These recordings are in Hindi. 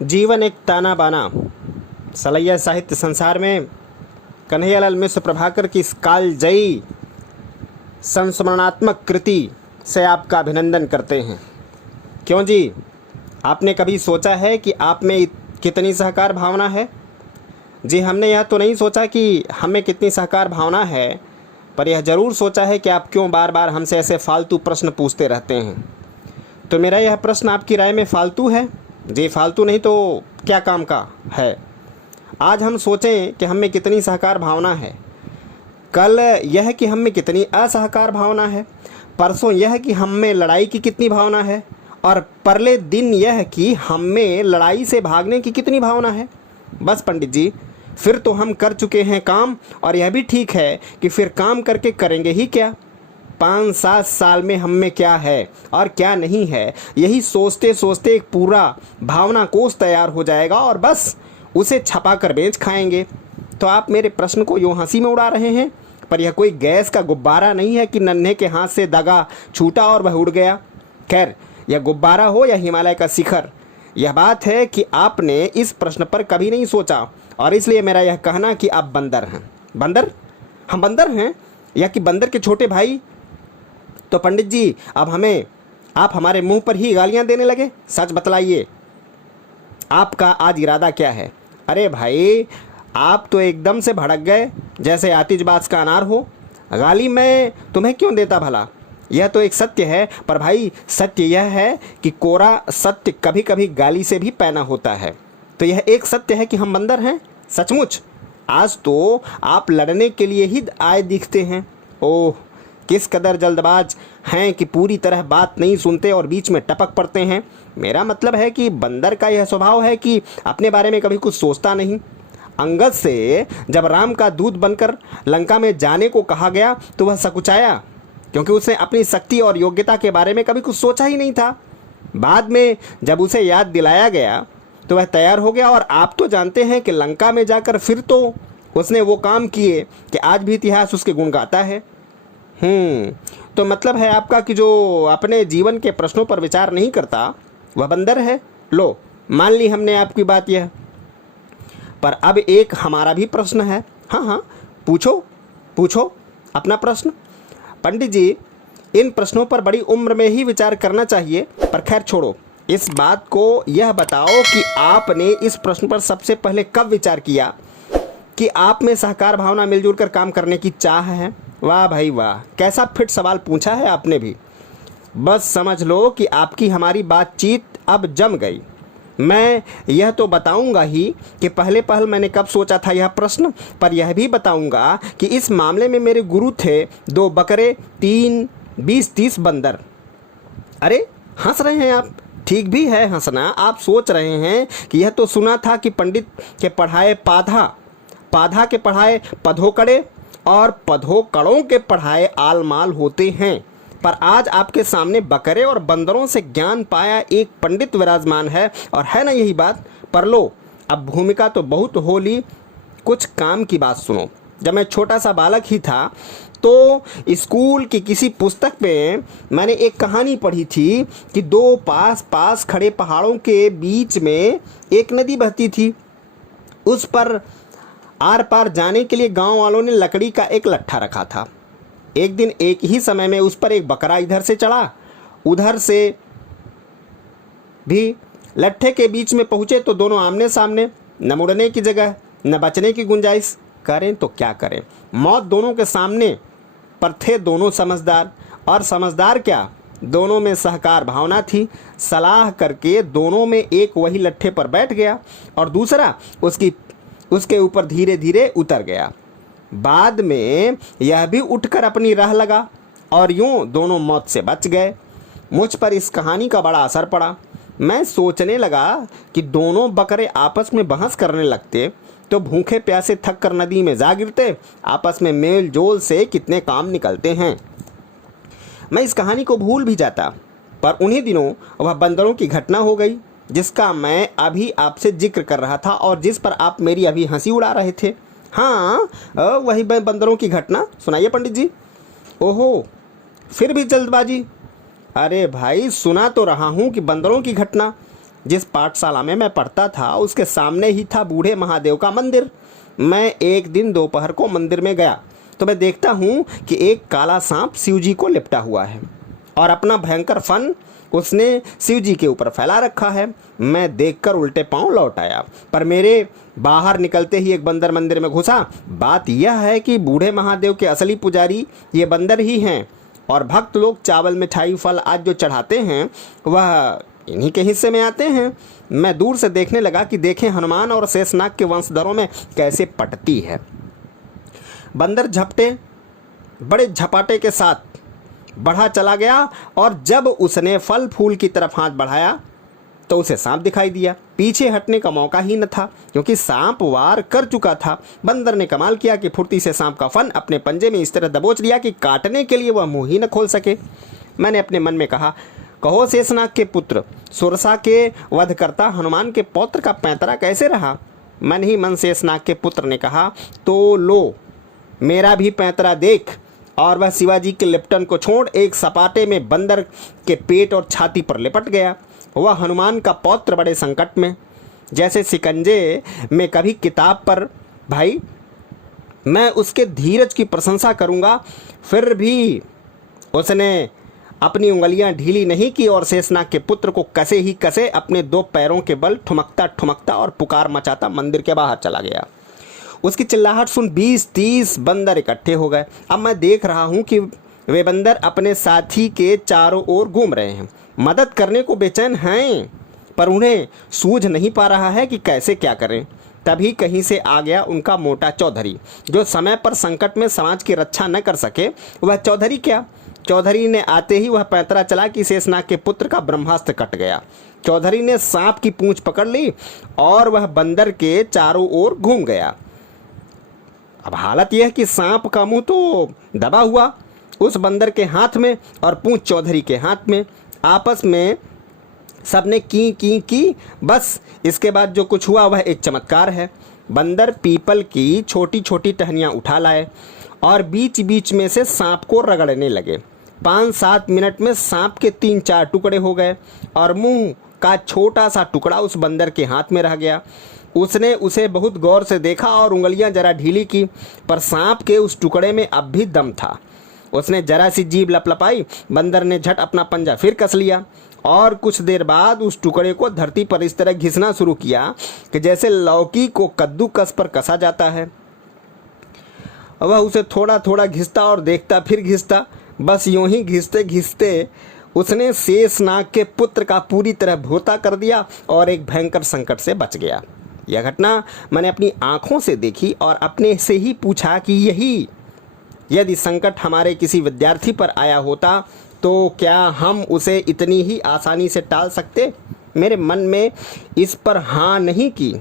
जीवन एक ताना बाना। सलैया साहित्य संसार में कन्हैयालाल मिश्र प्रभाकर की इस कालजयी संस्मरणात्मक कृति से आपका अभिनंदन करते हैं। क्यों जी, आपने कभी सोचा है कि आप में कितनी सहकार भावना है? जी, हमने यह तो नहीं सोचा कि हमें कितनी सहकार भावना है, पर यह ज़रूर सोचा है कि आप क्यों बार बार हमसे ऐसे फालतू प्रश्न पूछते रहते हैं। तो मेरा यह प्रश्न आपकी राय में फालतू है? जी, फालतू नहीं तो क्या काम का है? आज हम सोचें कि हम में कितनी सहकार भावना है, कल यह कि हम में कितनी असहकार भावना है, परसों यह कि हम में लड़ाई की कितनी भावना है, और परले दिन यह कि हम में लड़ाई से भागने की कितनी भावना है। बस पंडित जी, फिर तो हम कर चुके हैं काम, और यह भी ठीक है कि फिर काम करके करेंगे ही क्या। 5-7 साल में हम में क्या है और क्या नहीं है, यही सोचते सोचते एक पूरा भावना कोश तैयार हो जाएगा और बस उसे छपा कर बेच खाएंगे। तो आप मेरे प्रश्न को यूँ हंसी में उड़ा रहे हैं, पर यह कोई गैस का गुब्बारा नहीं है कि नन्हे के हाथ से दगा छूटा और वह उड़ गया। खैर, यह गुब्बारा हो या हिमालय का शिखर, यह बात है कि आपने इस प्रश्न पर कभी नहीं सोचा, और इसलिए मेरा यह कहना कि आप बंदर हैं। बंदर? हम बंदर हैं या कि बंदर के छोटे भाई? तो पंडित जी, अब आप हमारे मुंह पर ही गालियां देने लगे। सच बतलाइए, आपका आज इरादा क्या है? अरे भाई, आप तो एकदम से भड़क गए जैसे आतिशबाज का अनार हो। गाली मैं तुम्हें क्यों देता भला? यह तो एक सत्य है, पर भाई सत्य यह है कि कोरा सत्य कभी कभी गाली से भी पैना होता है। तो यह एक सत्य है कि हम बंदर हैं सचमुच। आज तो आप लड़ने के लिए ही आए दिखते हैं। ओह, किस कदर जल्दबाज हैं कि पूरी तरह बात नहीं सुनते और बीच में टपक पड़ते हैं। मेरा मतलब है कि बंदर का यह स्वभाव है कि अपने बारे में कभी कुछ सोचता नहीं। अंगद से जब राम का दूत बनकर लंका में जाने को कहा गया तो वह सकुचाया, क्योंकि उसने अपनी शक्ति और योग्यता के बारे में कभी कुछ सोचा ही नहीं था। बाद में जब उसे याद दिलाया गया तो वह तैयार हो गया, और आप तो जानते हैं कि लंका में जाकर फिर तो उसने वो काम किए कि आज भी इतिहास उसके गुण गाता है। तो मतलब है आपका कि जो अपने जीवन के प्रश्नों पर विचार नहीं करता वह बंदर है। लो, मान ली हमने आपकी बात यह, पर अब एक हमारा भी प्रश्न है। हाँ, पूछो अपना प्रश्न। पंडित जी, इन प्रश्नों पर बड़ी उम्र में ही विचार करना चाहिए, पर खैर छोड़ो। इस बात को यह बताओ कि आपने इस प्रश्न पर सबसे पहले कब विचार किया कि आप में सहकार भावना मिलजुल कर काम करने की चाह है? वाह भाई वाह, कैसा फिट सवाल पूछा है आपने भी। बस समझ लो कि आपकी हमारी बातचीत अब जम गई। मैं यह तो बताऊंगा ही कि पहले पहल मैंने कब सोचा था यह प्रश्न, पर यह भी बताऊंगा कि इस मामले में मेरे गुरु थे 2 बकरे, 3 20-30 बंदर। अरे हंस रहे हैं आप? ठीक भी है हंसना। आप सोच रहे हैं कि यह तो सुना था कि पंडित के पढ़ाए पाधा, पाधा के पढ़ाए पधोकड़े, और पधोकड़ों के पढ़ाए आलमाल होते हैं। पर आज आपके सामने बकरे और बंदरों से ज्ञान पाया एक पंडित विराजमान है, और है ना यही बात? पर लो, अब भूमिका तो बहुत हो ली, कुछ काम की बात सुनो। जब मैं छोटा सा बालक ही था तो स्कूल की किसी पुस्तक में मैंने एक कहानी पढ़ी थी कि 2 पास पास खड़े पहाड़ों के बीच में एक नदी बहती थी। उस पर आर पार जाने के लिए गांव वालों ने लकड़ी का एक लट्ठा रखा था। एक दिन एक ही समय में उस पर एक बकरा इधर से चढ़ा, उधर से भी। लट्ठे के बीच में पहुंचे तो दोनों आमने सामने, न मुड़ने की जगह न बचने की गुंजाइश। करें तो क्या करें, मौत दोनों के सामने। पर थे दोनों समझदार, और समझदार क्या, दोनों में सहकार भावना थी। सलाह करके दोनों में एक वही लट्ठे पर बैठ गया और दूसरा उसके ऊपर धीरे धीरे उतर गया। बाद में यह भी उठकर अपनी राह लगा, और यूं दोनों मौत से बच गए। मुझ पर इस कहानी का बड़ा असर पड़ा। मैं सोचने लगा कि दोनों बकरे आपस में बहस करने लगते तो भूखे प्यासे थक कर नदी में जा गिरते। आपस में मेल जोल से कितने काम निकलते हैं। मैं इस कहानी को भूल भी जाता, पर उन्हीं दिनों वह बंदरों की घटना हो गई जिसका मैं अभी आपसे जिक्र कर रहा था और जिस पर आप मेरी अभी हंसी उड़ा रहे थे। हाँ, वही बंदरों की घटना। सुनाइए पंडित जी। ओहो, फिर भी जल्दबाजी? अरे भाई, सुना तो रहा हूँ कि बंदरों की घटना। जिस पाठशाला में मैं पढ़ता था उसके सामने ही था बूढ़े महादेव का मंदिर। मैं एक दिन दोपहर को मंदिर में गया तो मैं देखता हूँ कि एक काला सांप शिव जी को लिपटा हुआ है और अपना भयंकर फन उसने शिव जी के ऊपर फैला रखा है। मैं देखकर उल्टे पांव लौट आया, पर मेरे बाहर निकलते ही एक बंदर मंदिर में घुसा। बात यह है कि बूढ़े महादेव के असली पुजारी ये बंदर ही हैं और भक्त लोग चावल मिठाई फल आज जो चढ़ाते हैं वह इन्हीं के हिस्से में आते हैं। मैं दूर से देखने लगा कि देखें हनुमान और शेषनाग के वंशधरों में कैसे पटती है। बंदर झपटे बड़े झपाटे के साथ बढ़ा चला गया और जब उसने फल फूल की तरफ हाथ बढ़ाया तो उसे सांप दिखाई दिया। पीछे हटने का मौका ही न था क्योंकि सांप वार कर चुका था। बंदर ने कमाल किया कि फुर्ती से सांप का फन अपने पंजे में इस तरह दबोच लिया कि काटने के लिए वह मुंह ही न खोल सके। मैंने अपने मन में कहा, कहो शेषनाग के पुत्र, सुरसा के वधकर्ता हनुमान के पौत्र का पैंतरा कैसे रहा? मन ही मन शेषनाग के पुत्र ने कहा, तो लो मेरा भी पैंतरा देख। और वह शिवाजी के लिप्टन को छोड़ एक सपाटे में बंदर के पेट और छाती पर लिपट गया। वह हनुमान का पौत्र बड़े संकट में, जैसे शिकंजे में कभी किताब पर। भाई मैं उसके धीरज की प्रशंसा करूंगा, फिर भी उसने अपनी उंगलियां ढीली नहीं की और शेषनाग के पुत्र को कसे ही कसे अपने 2 पैरों के बल ठुमकता ठुमकता और पुकार मचाता मंदिर के बाहर चला गया। उसकी चिल्लाहट सुन 20-30 बंदर इकट्ठे हो गए। अब मैं देख रहा हूं कि वे बंदर अपने साथी के चारों ओर घूम रहे हैं, मदद करने को बेचैन हैं, पर उन्हें सूझ नहीं पा रहा है कि कैसे क्या करें। तभी कहीं से आ गया उनका मोटा चौधरी, जो समय पर संकट में समाज की रक्षा न कर सके। वह चौधरी क्या, चौधरी ने आते ही वह पैंतरा चला कि शेषनाग के पुत्र का ब्रह्मास्त्र कट गया। चौधरी ने सांप की पूंछ पकड़ ली और वह बंदर के चारों ओर घूम गया। अब हालत यह कि सांप का मुंह तो दबा हुआ उस बंदर के हाथ में और पूंछ चौधरी के हाथ में। आपस में सबने की। बस इसके बाद जो कुछ हुआ वह एक चमत्कार है। बंदर पीपल की छोटी छोटी टहनियाँ उठा लाए और बीच बीच में से सांप को रगड़ने लगे। 5-7 मिनट में सांप के 3-4 टुकड़े हो गए और मुंह का छोटा सा टुकड़ा उस बंदर के हाथ में रह गया। उसने उसे बहुत गौर से देखा और उंगलियां जरा ढीली की, पर सांप के उस टुकड़े में अब भी दम था। उसने जरा सी जीभ लपलपाई। बंदर ने झट अपना पंजा फिर कस लिया और कुछ देर बाद उस टुकड़े को धरती पर इस तरह घिसना शुरू किया कि जैसे लौकी को कद्दूकस पर कसा जाता है। वह उसे थोड़ा थोड़ा घिसता और देखता, फिर घिसता। बस यूं ही घिसते घिसते उसने शेषनाग के पुत्र का पूरी तरह भोता कर दिया और एक भयंकर संकट से बच गया। यह घटना मैंने अपनी आंखों से देखी और अपने से ही पूछा कि यदि संकट हमारे किसी विद्यार्थी पर आया होता तो क्या हम उसे इतनी ही आसानी से टाल सकते? मेरे मन में इस पर हाँ नहीं की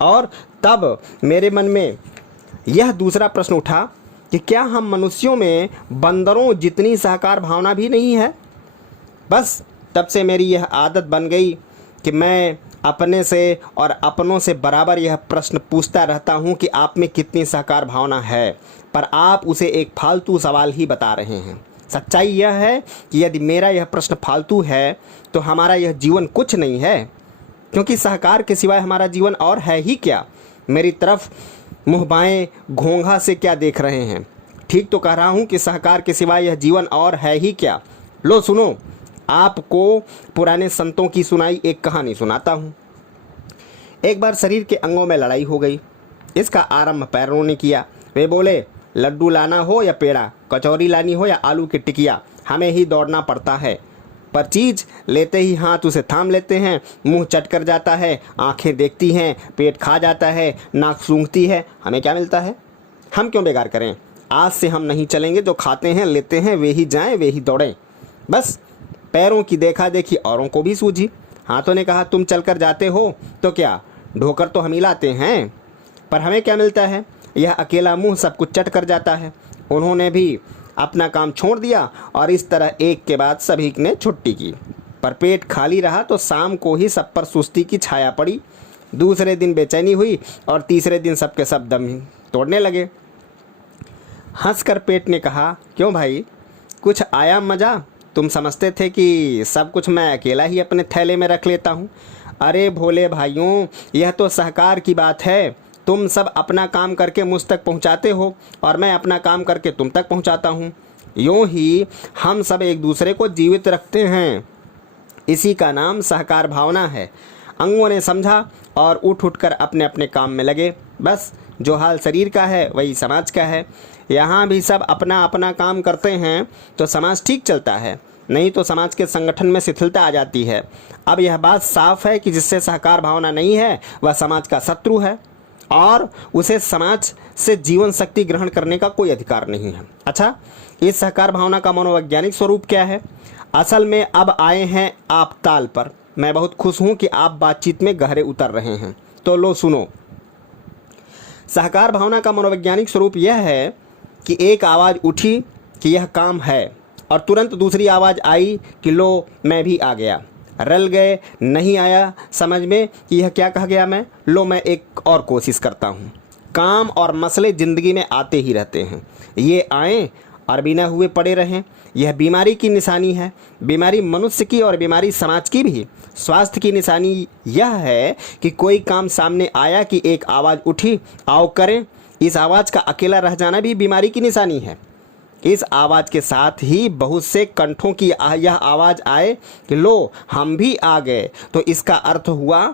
और तब मेरे मन में यह दूसरा प्रश्न उठा कि क्या हम मनुष्यों में बंदरों जितनी सहकार भावना भी नहीं है? बस तब से मेरी यह आदत बन गई कि मैं अपने से और अपनों से बराबर यह प्रश्न पूछता रहता हूँ कि आप में कितनी सहकार भावना है, पर आप उसे एक फालतू सवाल ही बता रहे हैं। सच्चाई यह है कि यदि मेरा यह प्रश्न फालतू है तो हमारा यह जीवन कुछ नहीं है, क्योंकि सहकार के सिवाय हमारा जीवन और है ही क्या। मेरी तरफ मुँह बाएँ घोंघा से क्या देख रहे हैं? ठीक तो कह रहा हूँ कि सहकार के सिवाय यह जीवन और है ही क्या। लो सुनो, आपको पुराने संतों की सुनाई एक कहानी सुनाता हूँ। एक बार शरीर के अंगों में लड़ाई हो गई। इसका आरंभ पैरों ने किया। वे बोले, लड्डू लाना हो या पेड़ा, कचौरी लानी हो या आलू की टिकिया, हमें ही दौड़ना पड़ता है। पर चीज़ लेते ही हाथ उसे थाम लेते हैं, मुंह चट कर जाता है, आंखें देखती हैं, पेट खा जाता है, नाक सूंघती है। हमें क्या मिलता है? हम क्यों बेकार करें? आज से हम नहीं चलेंगे, जो खाते हैं लेते हैं वे ही जाएं, वे ही दौड़ें। बस पैरों की देखा देखी औरों को भी सूझी। हाथों ने कहा, तुम चलकर जाते हो तो क्या, ढोकर तो हम ही लाते हैं, पर हमें क्या मिलता है? यह अकेला मुंह सब कुछ चट कर जाता है। उन्होंने भी अपना काम छोड़ दिया और इस तरह एक के बाद सभी ने छुट्टी की। पर पेट खाली रहा तो शाम को ही सब पर सुस्ती की छाया पड़ी। दूसरे दिन बेचैनी हुई और तीसरे दिन सबके सब दम तोड़ने लगे। हंसकर पेट ने कहा, क्यों भाई, कुछ आया मज़ा? तुम समझते थे कि सब कुछ मैं अकेला ही अपने थैले में रख लेता हूँ। अरे भोले भाइयों, यह तो सहकार की बात है। तुम सब अपना काम करके मुझ तक पहुंचाते हो और मैं अपना काम करके तुम तक पहुंचाता हूं। यूं ही हम सब एक दूसरे को जीवित रखते हैं। इसी का नाम सहकार भावना है। अंगों ने समझा और उठ उठकर अपने अपने काम में लगे। बस जो हाल शरीर का है वही समाज का है। यहाँ भी सब अपना अपना काम करते हैं तो समाज ठीक चलता है, नहीं तो समाज के संगठन में शिथिलता आ जाती है। अब यह बात साफ है कि जिससे सहकार भावना नहीं है वह समाज का शत्रु है और उसे समाज से जीवन शक्ति ग्रहण करने का कोई अधिकार नहीं है। अच्छा, इस सहकार भावना का मनोवैज्ञानिक स्वरूप क्या है? असल में अब आए हैं आप ताल पर। मैं बहुत खुश हूं कि आप बातचीत में गहरे उतर रहे हैं, तो लो सुनो। सहकार भावना का मनोवैज्ञानिक स्वरूप यह है कि एक आवाज़ उठी कि यह काम है और तुरंत दूसरी आवाज़ आई कि लो मैं भी आ गया। रल गए, नहीं आया समझ में कि यह क्या कहा गया मैं, लो मैं एक और कोशिश करता हूँ। काम और मसले ज़िंदगी में आते ही रहते हैं, ये आएँ और बिना हुए पड़े रहें। यह बीमारी की निशानी है, बीमारी मनुष्य की और बीमारी समाज की भी। स्वास्थ्य की निशानी यह है कि कोई काम सामने आया कि एक आवाज़ उठी, आओ करें। इस आवाज़ का अकेला रह जाना भी बीमारी की निशानी है। इस आवाज़ के साथ ही बहुत से कंठों की यह आवाज़ आए कि लो हम भी आ गए, तो इसका अर्थ हुआ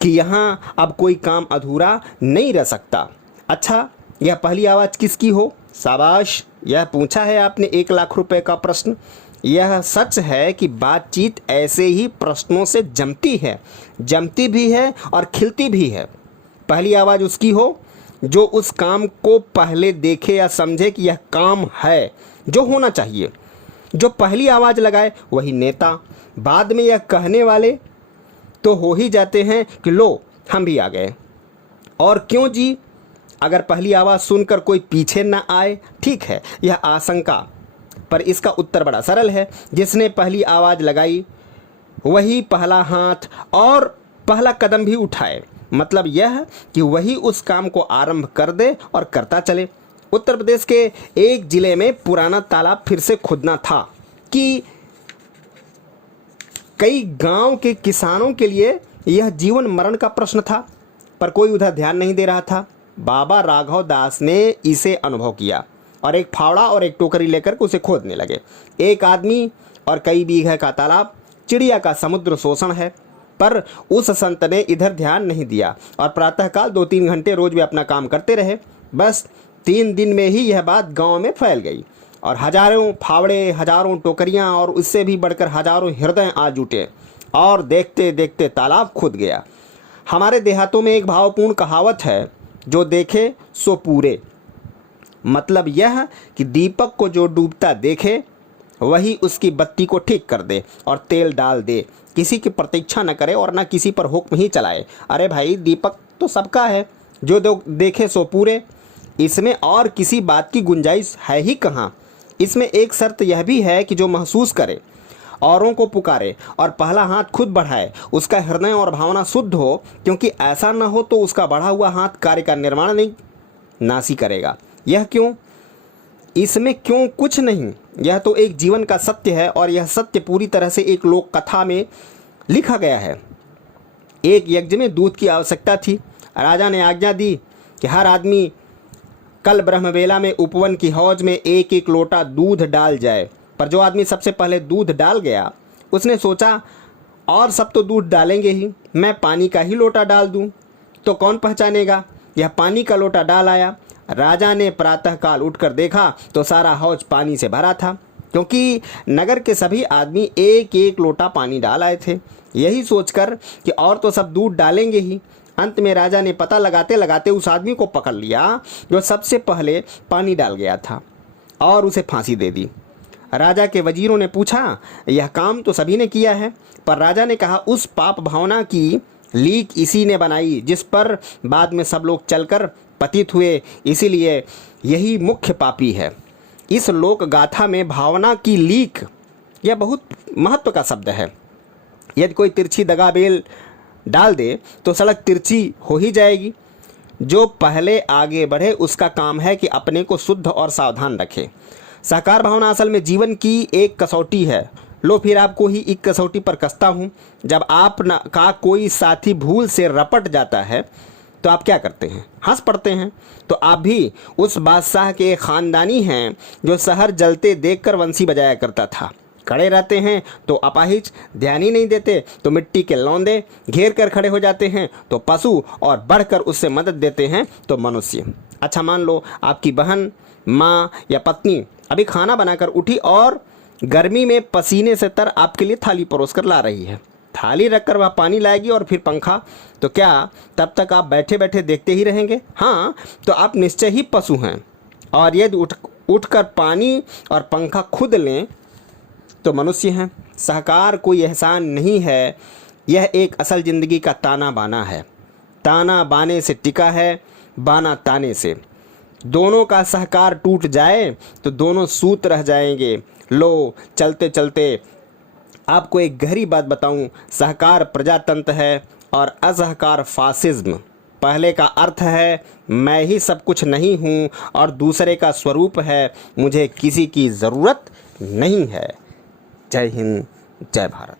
कि यहाँ अब कोई काम अधूरा नहीं रह सकता। अच्छा, यह पहली आवाज़ किसकी हो? शाबाश, यह पूछा है आपने 1 लाख रुपए का प्रश्न। यह सच है कि बातचीत ऐसे ही प्रश्नों से जमती भी है और खिलती भी है। पहली आवाज़ उसकी हो जो उस काम को पहले देखे या समझे कि यह काम है जो होना चाहिए। जो पहली आवाज़ लगाए वही नेता। बाद में यह कहने वाले तो हो ही जाते हैं कि लो हम भी आ गए। और क्यों जी, अगर पहली आवाज़ सुनकर कोई पीछे न आए? ठीक है, यह आशंका, पर इसका उत्तर बड़ा सरल है। जिसने पहली आवाज़ लगाई वही पहला हाथ और पहला कदम भी उठाए। मतलब यह कि वही उस काम को आरंभ कर दे और करता चले। उत्तर प्रदेश के एक जिले में पुराना तालाब फिर से खोदना था कि कई गांव के किसानों के लिए यह जीवन मरण का प्रश्न था, पर कोई उधर ध्यान नहीं दे रहा था। बाबा राघव दास ने इसे अनुभव किया और एक फावड़ा और एक टोकरी लेकर उसे खोदने लगे। एक आदमी और कई बीघे का तालाब, चिड़िया का समुद्र शोषण है। पर उस संत ने इधर ध्यान नहीं दिया और प्रातःकाल 2-3 घंटे रोज वे अपना काम करते रहे। बस 3 दिन में ही यह बात गांव में फैल गई और हजारों फावड़े, हजारों टोकरियां और उससे भी बढ़कर हजारों हृदय आ जुटे और देखते देखते तालाब खुद गया। हमारे देहातों में एक भावपूर्ण कहावत है, जो देखे सो पूरे। मतलब यह कि दीपक को जो डूबता देखे वही उसकी बत्ती को ठीक कर दे और तेल डाल दे। किसी की प्रतीक्षा न करे और न किसी पर हुक्म ही चलाए। अरे भाई, दीपक तो सबका है, जो देखे सो पूरे। इसमें और किसी बात की गुंजाइश है ही कहाँ। इसमें एक शर्त यह भी है कि जो महसूस करे, औरों को पुकारे और पहला हाथ खुद बढ़ाए, उसका हृदय और भावना शुद्ध हो, क्योंकि ऐसा न हो तो उसका बढ़ा हुआ हाथ कार्य का निर्माण नहीं, नासी करेगा। यह क्यों? इसमें क्यों कुछ नहीं, यह तो एक जीवन का सत्य है और यह सत्य पूरी तरह से एक लोक कथा में लिखा गया है। एक यज्ञ में दूध की आवश्यकता थी। राजा ने आज्ञा दी कि हर आदमी कल ब्रह्मवेला में उपवन की हौज में 1-1 लोटा दूध डाल जाए। पर जो आदमी सबसे पहले दूध डाल गया, उसने सोचा और सब तो दूध डालेंगे ही, मैं पानी का ही लोटा डाल दूं तो कौन पहचानेगा। यह पानी का लोटा डाल आया। राजा ने प्रातःकाल उठकर देखा तो सारा हौज पानी से भरा था, क्योंकि नगर के सभी आदमी 1-1 लोटा पानी डाल आए थे। यही सोचकर कि और तो सब दूध डालेंगे ही, अंत में राजा ने पता लगाते लगाते उस आदमी को पकड़ लिया जो सबसे पहले पानी डाल गया था और उसे फांसी दे दी। राजा के वजीरों ने पूछा, यह काम तो सभी ने किया है, पर राजा ने कहा उस पाप भावना की लीक इसी ने बनाई जिस पर बाद में सब लोग चलकर पतित हुए, इसीलिए यही मुख्य पापी है। इस लोक गाथा में भावना की लीक यह बहुत महत्व का शब्द है। यदि कोई तिरछी दगाबेल डाल दे तो सड़क तिरछी हो ही जाएगी। जो पहले आगे बढ़े उसका काम है कि अपने को शुद्ध और सावधान रखे। सहकार भावना असल में जीवन की एक कसौटी है। लो फिर आपको ही एक कसौटी पर कसता हूँ। जब आप का कोई साथी भूल से रपट जाता है तो आप क्या करते हैं? हंस पड़ते हैं। तो आप भी उस बादशाह के ख़ानदानी हैं जो शहर जलते देखकर बंसी बजाया करता था। खड़े रहते हैं तो अपाहिज, ध्यान ही नहीं देते तो मिट्टी के लौंदे, घेर कर खड़े हो जाते हैं तो पशु, और बढ़कर उससे मदद देते हैं तो मनुष्य। अच्छा मान लो आपकी बहन, माँ या पत्नी अभी खाना बनाकर उठी और गर्मी में पसीने से तर आपके लिए थाली परोस कर ला रही है। थाली रखकर वह पानी लाएगी और फिर पंखा, तो क्या तब तक आप बैठे बैठे देखते ही रहेंगे? हाँ, तो आप निश्चय ही पशु हैं। और यदि उठकर पानी और पंखा खुद लें तो मनुष्य हैं। सहकार कोई एहसान नहीं है, यह एक असल ज़िंदगी का ताना बाना है। ताना बाने से टिका है, बाना ताने से। दोनों का सहकार टूट जाए तो दोनों सूत रह जाएंगे। लो चलते चलते आपको एक गहरी बात बताऊं, सहकार प्रजातंत्र है और असहकार फासिज्म। पहले का अर्थ है मैं ही सब कुछ नहीं हूं, और दूसरे का स्वरूप है मुझे किसी की ज़रूरत नहीं है। जय हिंद, जय भारत।